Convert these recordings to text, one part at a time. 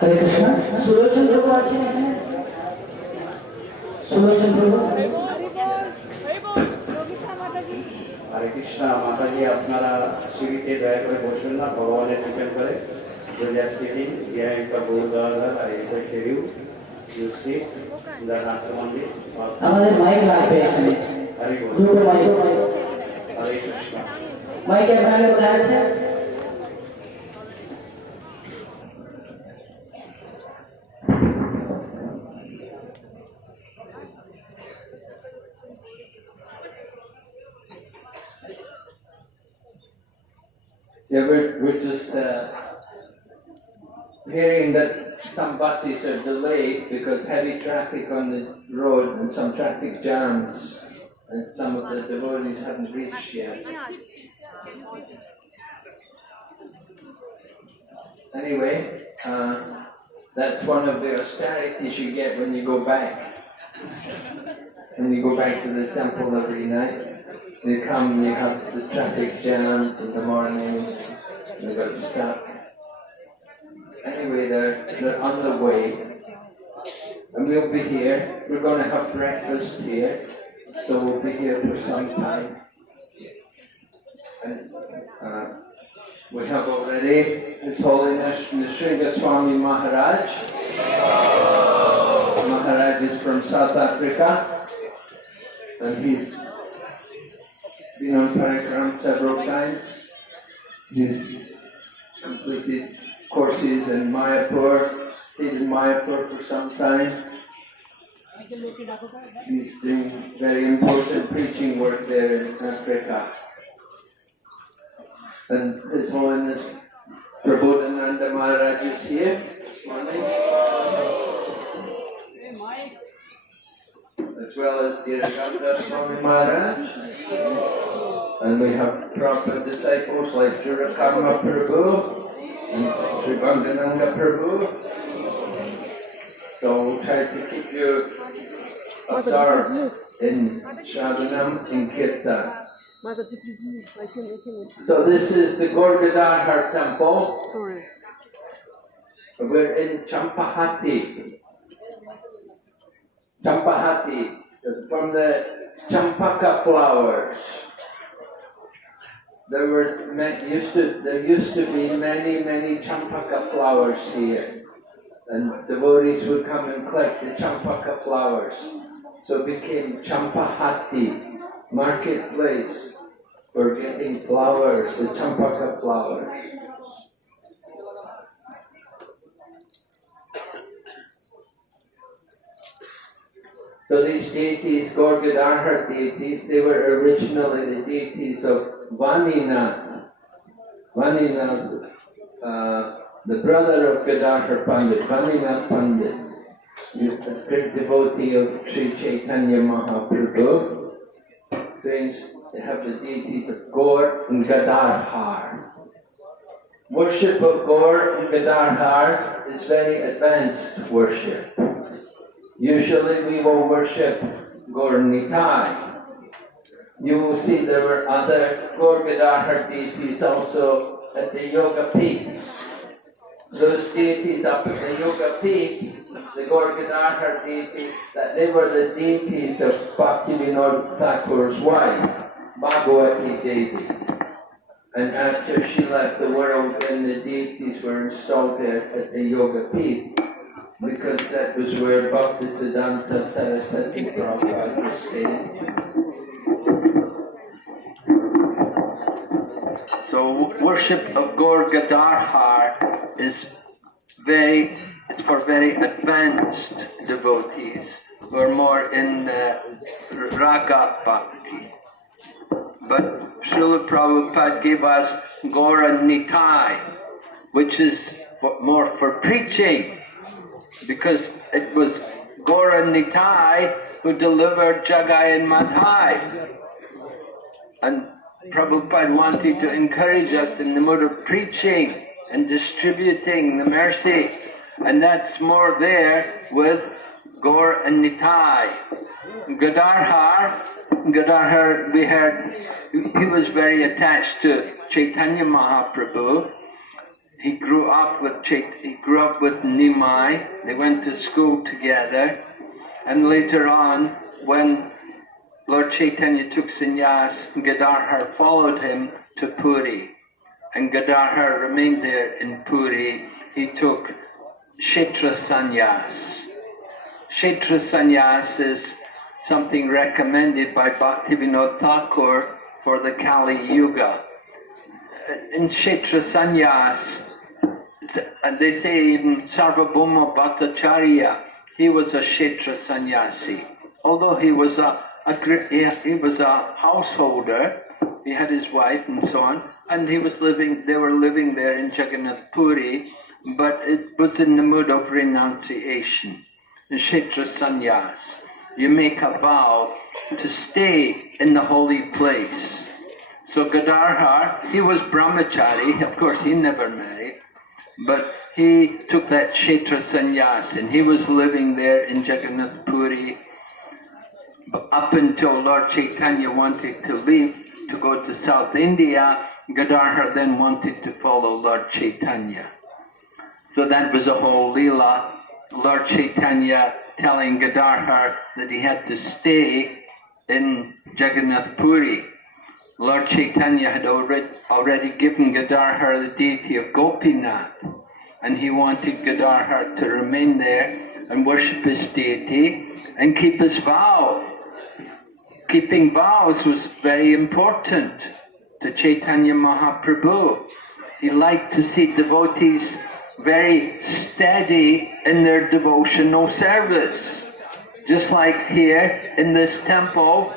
Hare Krishna. Sulochana Prabhu aছেন এখানে? Sulochana Prabhu. হরে কৃষ্ণা মাতাজি, আপনারা সিঁড়িতে দয়া করে বসবেন না, ভগবানের ডিপেন্ড করে। We are sitting here in the Gurudwara. I tell you, you sit in the Rashtramandir. আমাদের মাইক লাগবে এখানে। দুটো মাইক। হরে কৃষ্ণা। মাইক এখানে কোথায় আছে? Yeah, we're just hearing that some buses are delayed because heavy traffic on the road and some traffic jams, and some of the devotees haven't reached yet. Anyway, that's one of the austerities you get when you go back. When you go back to the temple every night. They come and you have the traffic jams in the morning, they got stuck. Anyway, they're on the way. And we'll be here. We're going to have breakfast here. So we'll be here for some time. And we have already His Holiness Sri Goswami Maharaj. Maharaj is from South Africa. And he's been on Parikram several times. He's completed courses in Mayapur, stayed in Mayapur for some time. He's doing very important preaching work there in Africa. And His Holiness Prabodhananda Maharaj is here this morning. As well as Dhiraganda Swami Maharaj. And we have Prabhupada disciples like Jurakarma Prabhu and Sri Bhangananga Prabhu. So we'll try to keep you absorbed in Shravanam and Kirtan. So this is the Gaur-Gadadhar temple. We're in Champahati. Champahati, from the champaka flowers. There used to be many champaka flowers here, and devotees would come and collect the champaka flowers. So it became Champahati, marketplace for getting flowers, the champaka flowers. So these deities, Gaur-Gadadhar deities, they were originally the deities of Vaninath. Vaninath, the brother of Gadadhar Pandit, Vaninath Pandit, a great devotee of Sri Chaitanya Mahaprabhu. They have the deities of Gaur and Gadadhar. Worship of Gaur and Gadadhar is very advanced worship. Usually we will worship Gaur Nitai. You will see there were other Gaur-Gadadhar deities also at the Yoga Peak. Those deities up at the Yoga Peak, the Gaur-Gadadhar deities, that they were the deities of Bhaktivinoda Thakur's wife, Bhagavati Devi. And after she left the world, then the deities were installed there at the Yoga Peak, because that was where Bhaktisiddhanta Saraswati Prabhupada was staying. So worship of Gaur-Gadadhar is for very advanced devotees who are more in Raga Bhakti. But Srila Prabhupada gave us Gaura Nitai, which is more for preaching, because it was Gaura Nitai who delivered Jagai and Madhai. And Prabhupada wanted to encourage us in the mode of preaching and distributing the mercy, and that's more there with Gaur and Nitai. Gadadhar, we heard, he was very attached to Chaitanya Mahaprabhu, he grew up with Nimai. They went to school together, and later on, when Lord Chaitanya took sannyas, Gadadhar followed him to Puri, and Gadadhar remained there in Puri. He took Kshetra sannyas. Kshetra sannyas is something recommended by Bhaktivinoda Thakur for the Kali Yuga. In Kshetra sannyas, they say even Sarvabhauma Bhattacharya, he was a Kshetra sannyasi. Although he was a householder, he had his wife and so on, and they were living there in Jagannath Puri, but it was in the mood of renunciation. In Kshetra sannyas, you make a vow to stay in the holy place. So Gadadhar, he was brahmachari, of course he never married, but he took that Kshetra sannyas and he was living there in Jagannath Puri up until Lord Chaitanya wanted to leave to go to South India. Gadadhar then wanted to follow Lord Chaitanya. So that was a whole leela. Lord Chaitanya telling Gadadhar that he had to stay in Jagannath Puri. Lord Chaitanya had already given Gadadhar the deity of Gopinath, and he wanted Gadadhar to remain there and worship his deity and keep his vow. Keeping vows was very important to Chaitanya Mahaprabhu. He liked to see devotees very steady in their devotional service. Just like here in this temple,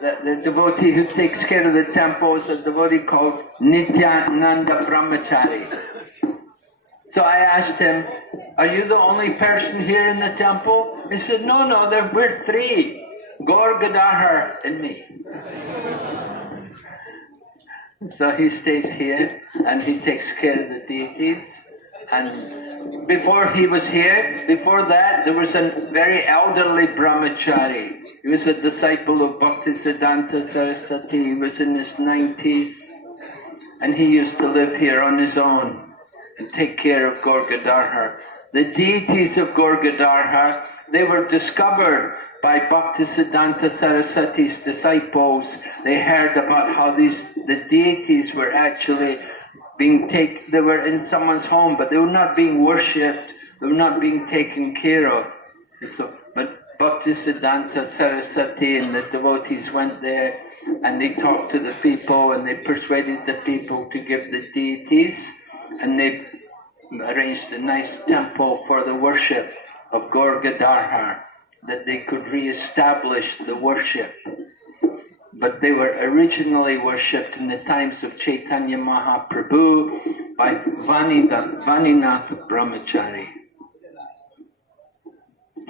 the devotee who takes care of the temple is a devotee called Nityananda Brahmachari. So I asked him, are you the only person here in the temple? He said, no, we're three, Gaur, Gadadhar and me. So he stays here and he takes care of the deities. And before he was here, before that, there was a very elderly brahmachari. He was a disciple of Bhaktisiddhanta Saraswati. He was in his 90s, and he used to live here on his own and take care of Gaur Gadadhar. The deities of Gaur Gadadhar, they were discovered by Bhaktisiddhanta Saraswati's disciples. They heard about how the deities were actually they were in someone's home, but they were not being worshipped, they were not being taken care of. But Bhaktisiddhanta Saraswati and the devotees went there and they talked to the people and they persuaded the people to give the deities, and they arranged a nice temple for the worship of Gaur Gadadhar, that they could re-establish the worship. But they were originally worshipped in the times of Chaitanya Mahaprabhu by Vaninath Brahmachari.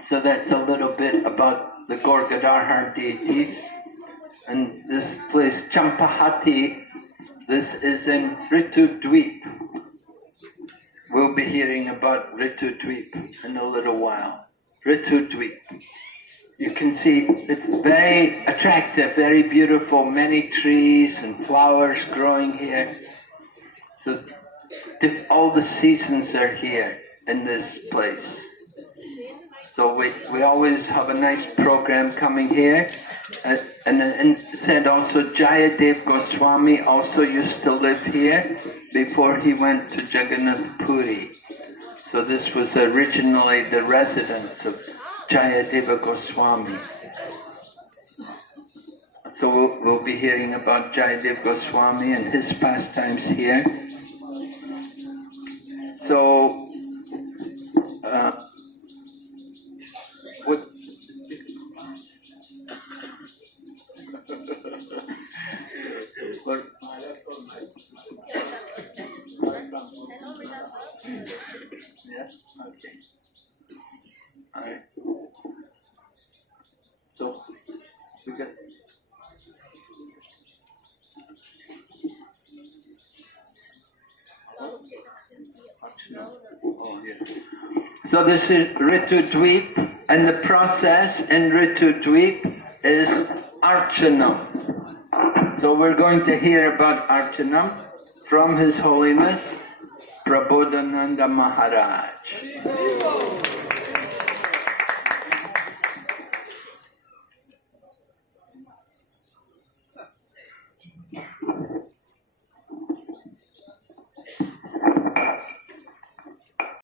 So that's a little bit about the Gaur Gadadhar deities. And this place, Champahati, this is in Ritu Dweep. We'll be hearing about Ritu Dweep in a little while. Ritu Dweep. You can see it's very attractive, very beautiful, many trees and flowers growing here. So all the seasons are here in this place. So we always have a nice program coming here. And said also Jayadev Goswami also used to live here before he went to Jagannath Puri. So this was originally the residence of Jayadeva Goswami. So we'll be hearing about Jayadeva Goswami and his pastimes here. So, yeah, okay. All right. So we got. Oh, yes. So this is Ritu Dweep, and the process in Ritu Dweep is Archanam. So we're going to hear about Archanam. from His Holiness Prabodhananda Maharaj.